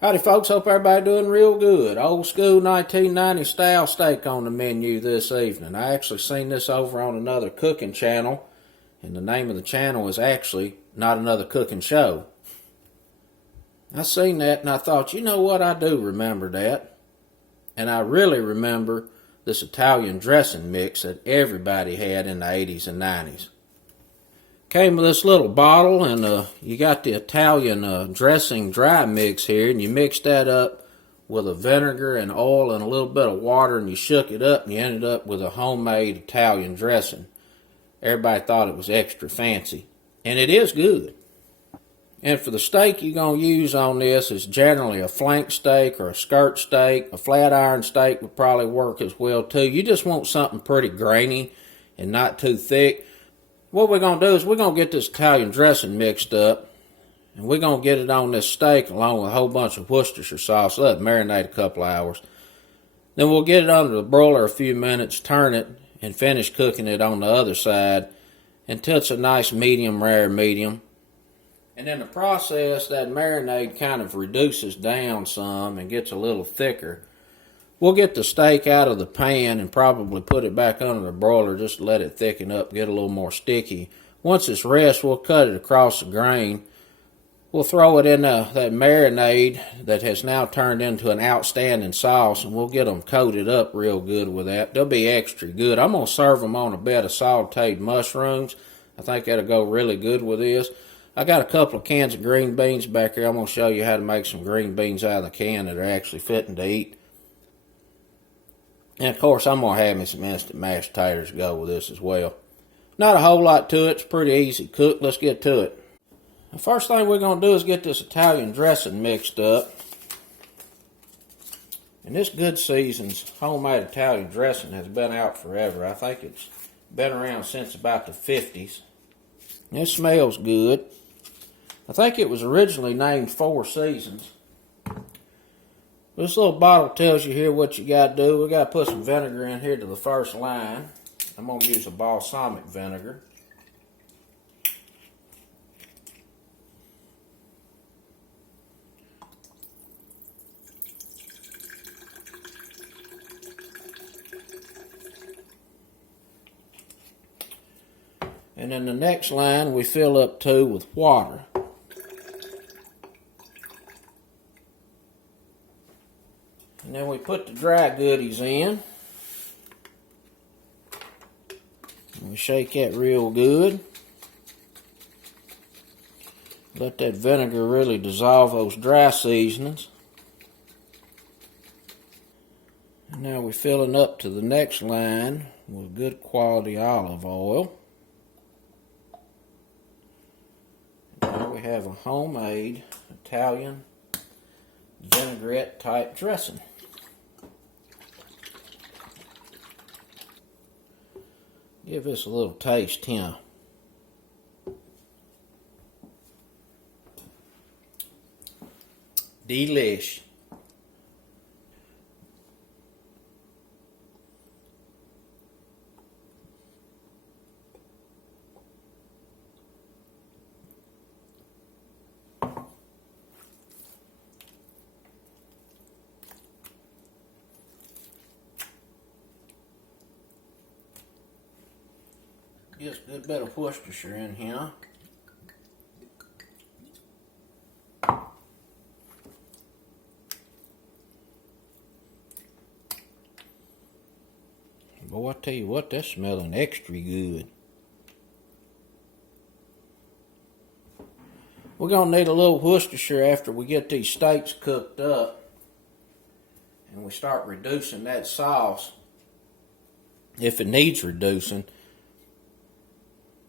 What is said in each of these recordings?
Howdy folks, hope everybody doing real good. Old school 1990 style steak on the menu this evening. I actually seen this over on another cooking channel, and the name of the channel is actually Not Another Cooking Show. I seen that and I thought, you know what, I do remember that. And I really remember this Italian dressing mix that everybody had in the 80s and 90s. Came with this little bottle, and you got the Italian dressing dry mix here, and you mixed that up with a vinegar and oil and a little bit of water, and you shook it up, and you ended up with a homemade Italian dressing. Everybody thought it was extra fancy, and it is good. And for the steak you're going to use on this is generally a flank steak or a skirt steak. A flat iron steak would probably work as well too. You just want something pretty grainy and not too thick. What we're going to do is we're going to get this Italian dressing mixed up, and we're going to get it on this steak along with a whole bunch of Worcestershire sauce. Let it marinate a couple hours. Then we'll get it under the broiler a few minutes, turn it, and finish cooking it on the other side until it's a nice medium rare medium. And in the process, that marinade kind of reduces down some and gets a little thicker. We'll get the steak out of the pan and probably put it back under the broiler just to let it thicken up, get a little more sticky. Once it's rests, we'll cut it across the grain. We'll throw it in that marinade that has now turned into an outstanding sauce, and we'll get them coated up real good with that. They'll be extra good. I'm going to serve them on a bed of sauteed mushrooms. I think that'll go really good with this. I got a couple of cans of green beans back here. I'm going to show you how to make some green beans out of the can that are actually fitting to eat. And of course, I'm going to have me some instant mashed taters to go with this as well. Not a whole lot to it. It's pretty easy to cook. Let's get to it. The first thing we're going to do is get this Italian dressing mixed up. And this Good Seasons homemade Italian dressing has been out forever. I think it's been around since about the 50s. It smells good. I think it was originally named Four Seasons. This little bottle tells you here what you got to do. We got to put some vinegar in here to the first line. I'm going to use a balsamic vinegar. And then the next line we fill up to with water. And then we put the dry goodies in. And we shake that real good. Let that vinegar really dissolve those dry seasonings. And now we're filling up to the next line with good quality olive oil. Now we have a homemade Italian vinaigrette type dressing. Give this a little taste here. Delish. Just a good bit of Worcestershire in here. Boy, I tell you what, that's smelling extra good. We're going to need a little Worcestershire after we get these steaks cooked up. And we start reducing that sauce if it needs reducing.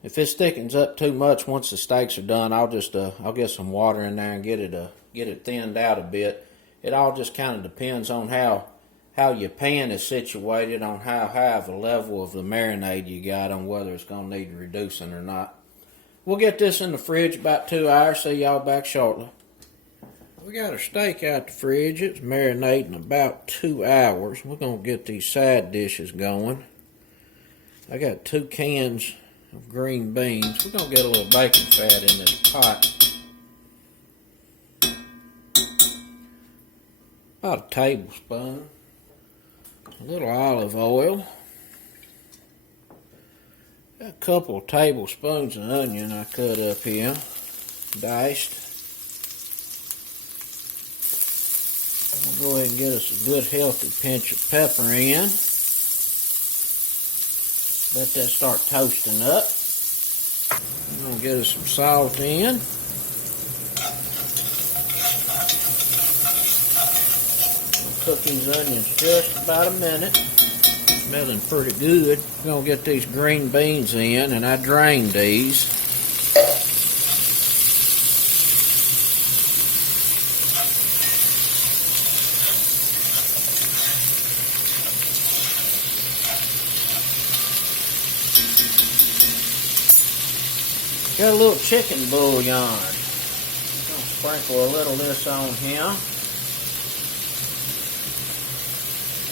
If this thickens up too much once the steaks are done, I'll get some water in there and get it thinned out a bit. It all just kind of depends on how your pan is situated, on how high of a level of the marinade you got, on whether it's going to need reducing or not. We'll get this in the fridge about 2 hours. See y'all back shortly. We got our steak out the fridge. It's marinating about 2 hours. We're going to get these side dishes going. I got 2 cans of green beans. We're going to get a little bacon fat in this pot. about a tablespoon. A little olive oil. Got a couple of tablespoons of onion I cut up here, diced. We'll go ahead and get us a good healthy pinch of pepper in. Let that start toasting up. We're going to get us some salt in. We'll cook these onions just about a minute. Smelling pretty good. We're going to get these green beans in, and I drained these. Got a little chicken bouillon. I'm going to sprinkle a little of this on here.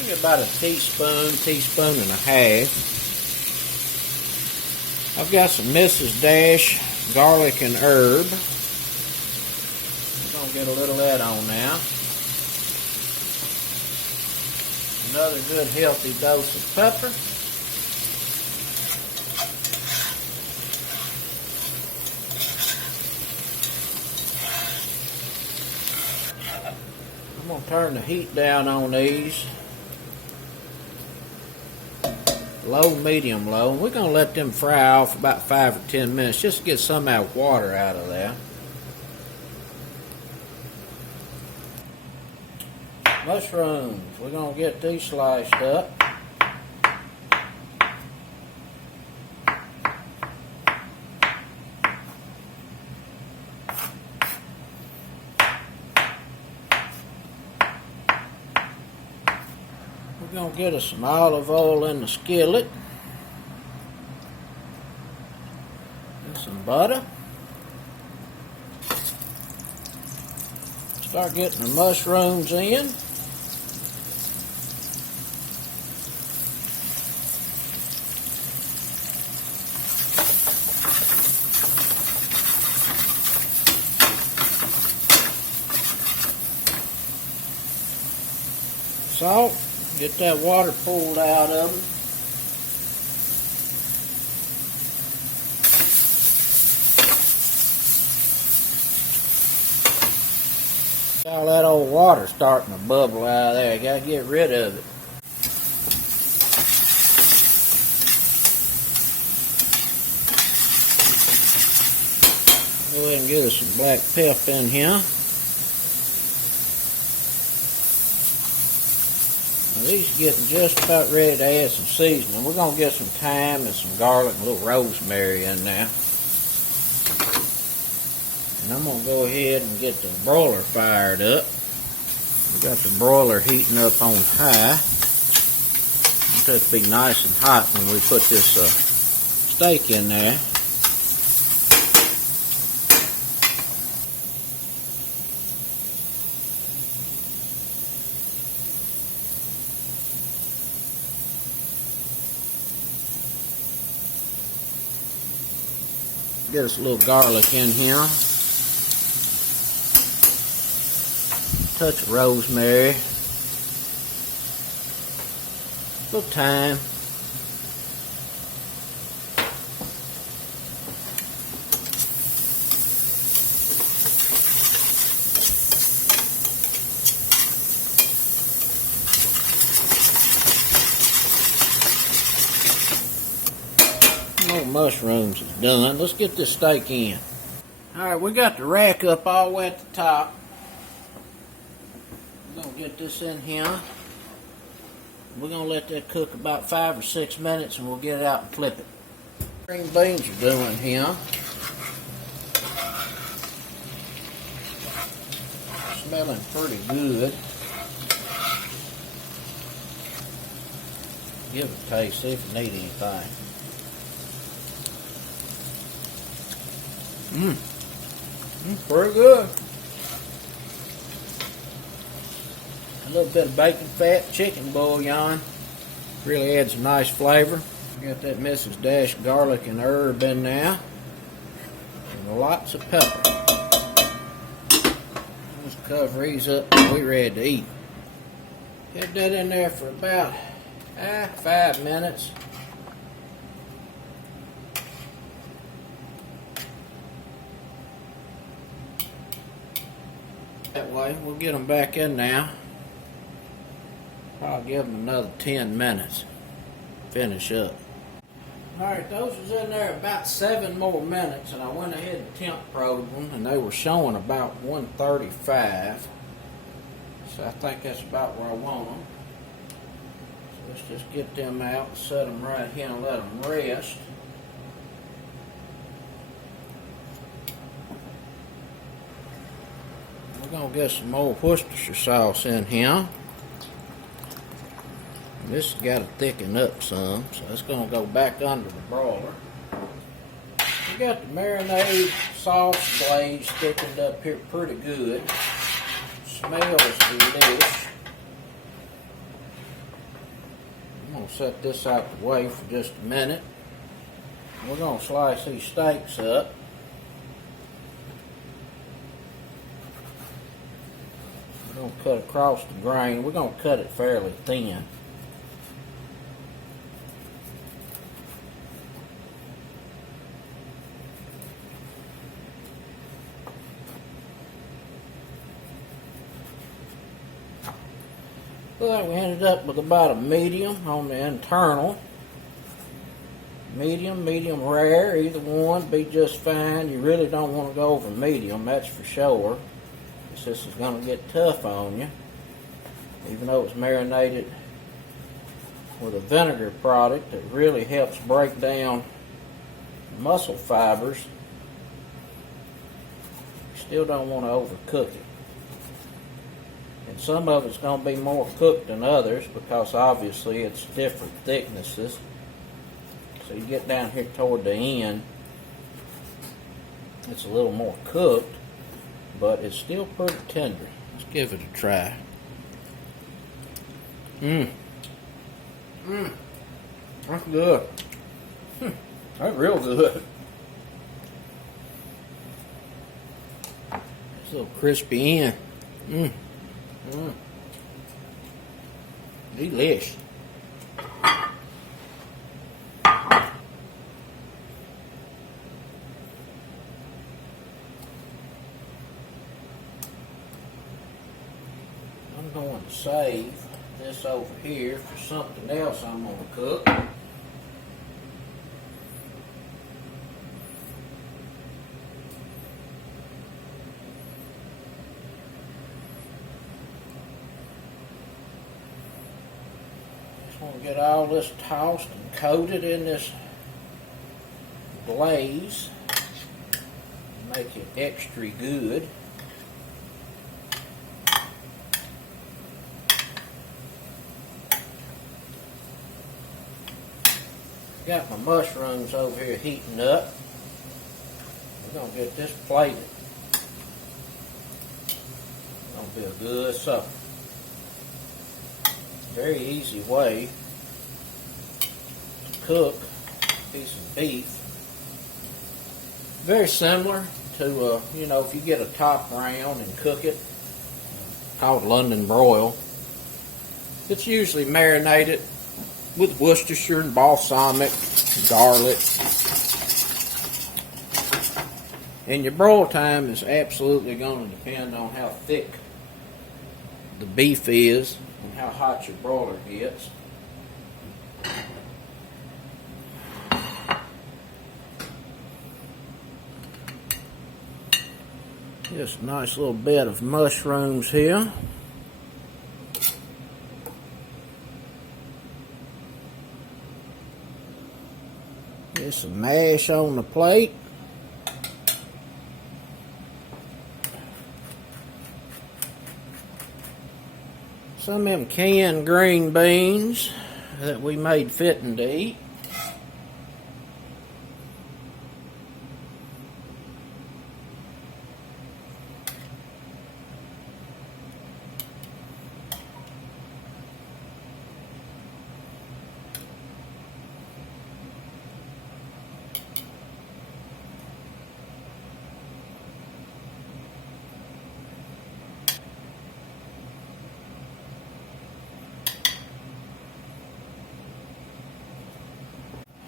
Maybe about a teaspoon and a half. I've got some Mrs. Dash garlic and herb. I'm going to get a little of that on now. Another good healthy dose of pepper. I'm going to turn the heat down on these. Low, medium low. We're going to let them fry off about 5 or 10 minutes just to get some of that water out of there. Mushrooms. We're going to get these sliced up. We're going to get us some olive oil in the skillet. And some butter. Start getting the mushrooms in. Salt. Get that water pulled out of them. All that old water starting to bubble out of there. You gotta get rid of it. Go ahead and get us some black pepper in here. These are getting just about ready to add some seasoning. We're going to get some thyme and some garlic and a little rosemary in there. And I'm going to go ahead and get the broiler fired up. We got the broiler heating up on high. I want that to be nice and hot when we put this steak in there. Get us a little garlic in here. Touch of rosemary. A little thyme. Mushrooms is done. Let's get this steak in. Alright, we got the rack up all the way at the top. We're going to get this in here. We're going to let that cook about 5 or 6 minutes and we'll get it out and flip it. Green beans are doing here. Smelling pretty good. Give it a taste, see if it needs anything. Pretty good. A little bit of bacon fat, chicken bouillon. Really adds a nice flavor. Got that Mrs. Dash garlic and herb in there. And lots of pepper. Let's cover these up and we're ready to eat. Had that in there for about 5 minutes. That way, we'll get them back in now. I'll give them another 10 minutes. Finish up. Alright, those was in there about 7 more minutes, and I went ahead and temp probed them, and they were showing about 135. So I think that's about where I want them. So let's just get them out, set them right here, and let them rest. We're going to get some more Worcestershire sauce in here. This has got to thicken up some, so it's going to go back under the broiler. We got the marinade sauce glaze thickened up here pretty good. Smells delish. I'm going to set this out the way for just a minute. We're going to slice these steaks up. We're going to cut across the grain. We're going to cut it fairly thin. Well, we ended up with about a medium on the internal. Medium rare, either one be just fine. You really don't want to go over medium, that's for sure. This is going to get tough on you. Even though it's marinated with a vinegar product that really helps break down muscle fibers, you still don't want to overcook it. And some of it's going to be more cooked than others because obviously it's different thicknesses. So you get down here toward the end, it's a little more cooked, but it's still pretty tender. Let's give it a try. That's good. That's real good. It's a little crispy end. Delish. I'm going to save this over here for something else I'm going to cook. Just want to get all this tossed and coated in this glaze. Make it extra good. Got my mushrooms over here heating up. We're going to get this plated. It's going to be a good supper. Very easy way to cook a piece of beef. Very similar to, if you get a top round and cook it, called London broil. It's usually marinated with Worcestershire and balsamic, garlic. And your broil time is absolutely going to depend on how thick the beef is and how hot your broiler gets. Just a nice little bed of mushrooms here. Get some mash on the plate. Some of them canned green beans that we made fitting to eat.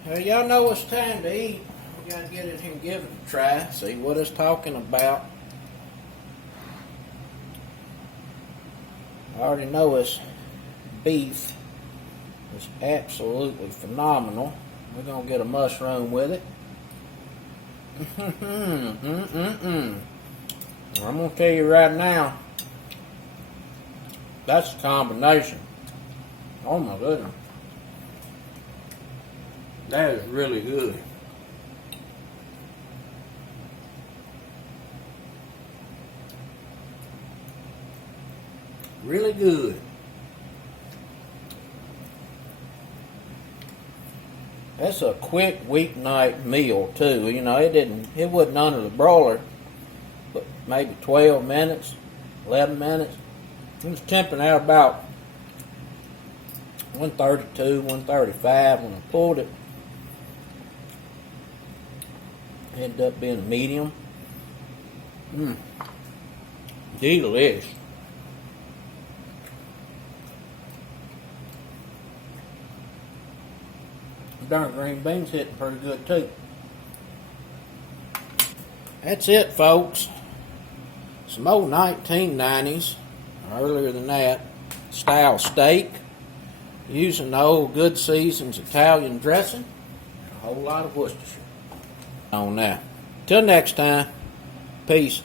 Well, y'all know it's time to eat. We gotta get it here and give it a try. See what it's talking about. I already know it's beef. It's absolutely phenomenal. We're gonna get a mushroom with it. I'm gonna tell you right now, that's a combination. Oh my goodness. That is really good. Really good. That's a quick weeknight meal too. You know, it wasn't under the broiler, but maybe 12 minutes, 11 minutes. It was temping out about 132, 135 when I pulled it. Ended up being a medium. Delish. Darn green beans hitting pretty good too. That's it, folks. Some old 1990s, earlier than that, style steak, using the old Good Seasons Italian dressing, and a whole lot of Worcestershire on that. Till next time, peace.